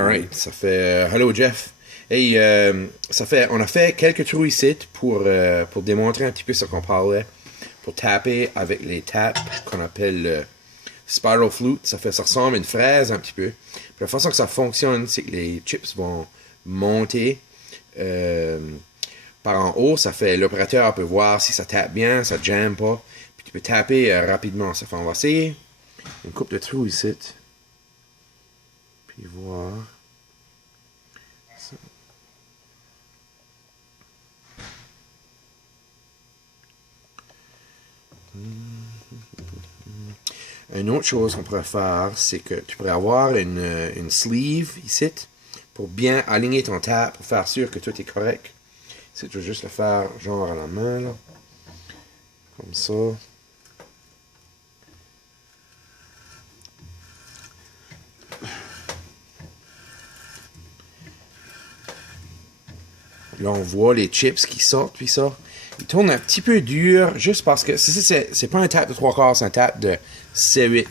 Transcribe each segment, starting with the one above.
Alright, ça fait... hello Jeff. Hey, on a fait quelques trous ici pour démontrer un petit peu ce qu'on parlait. Pour taper avec les tapes qu'on appelle spiral flute. Ça ressemble à une fraise un petit peu. Puis la façon que ça fonctionne, c'est que les chips vont monter par en haut. L'opérateur peut voir si ça tape bien, ça jamme pas. Puis tu peux taper rapidement. Ça fait, on va essayer une coupe de trous ici. Puis voir. Ça. Une autre chose qu'on pourrait faire, c'est que tu pourrais avoir une sleeve ici pour bien aligner ton tap, pour faire sûr que tout est correct. C'est tu veux juste le faire genre à la main, là. Comme ça. Là, on voit les chips qui sortent, puis ça. Il tourne un petit peu dur, juste parce que c'est pas un tap de 3/4, c'est un tap de C8.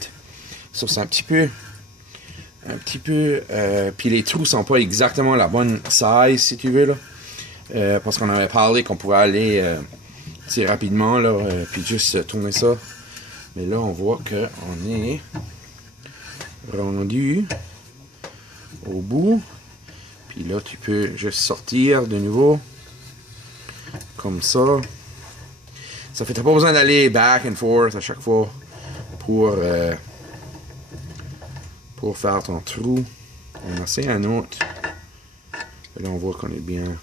Ça, c'est un petit peu, puis les trous sont pas exactement la bonne size, si tu veux, là. Parce qu'on avait parlé qu'on pouvait aller assez rapidement, là, puis juste tourner ça. Mais là, on voit qu'on est rendu au bout. Puis là, tu peux juste sortir de nouveau. Comme ça. Ça fait, t'as pas besoin d'aller back and forth à chaque fois pour faire ton trou. On essaie un autre. Et là, on voit qu'on est bien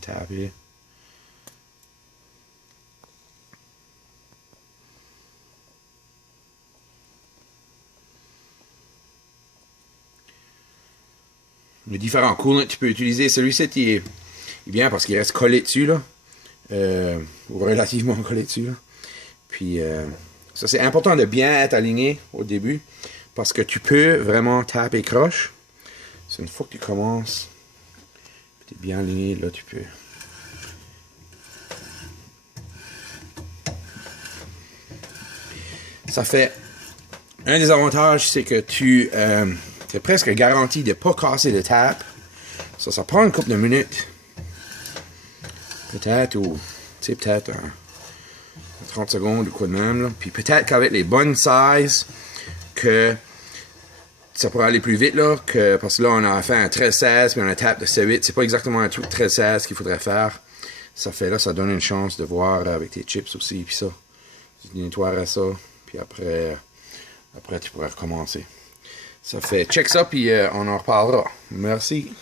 tapé. Les différents coolants que tu peux utiliser. Celui-ci, il est bien parce qu'il reste collé dessus, là. Ou relativement collé dessus, là. Puis, ça, c'est important de bien être aligné au début. Parce que tu peux vraiment taper croche. C'est une fois que tu commences, tu es bien aligné, là, tu peux. Ça fait... Un des avantages, c'est que tu es presque garanti de ne pas casser le tap. Ça prend une couple de minutes. Peut-être, ou, tu sais, peut-être 30 secondes ou quoi de même, là. Puis peut-être qu'avec les bonnes sizes, que ça pourrait aller plus vite, là, parce que là, on a fait un 13-16, puis on a un tap de C8. C'est pas exactement un truc 13-16 qu'il faudrait faire. Ça fait là, ça donne une chance de voir avec tes chips aussi, puis ça. Tu nettoierais ça, puis après, tu pourrais recommencer. Ça fait check ça, puis on en reparlera. Merci.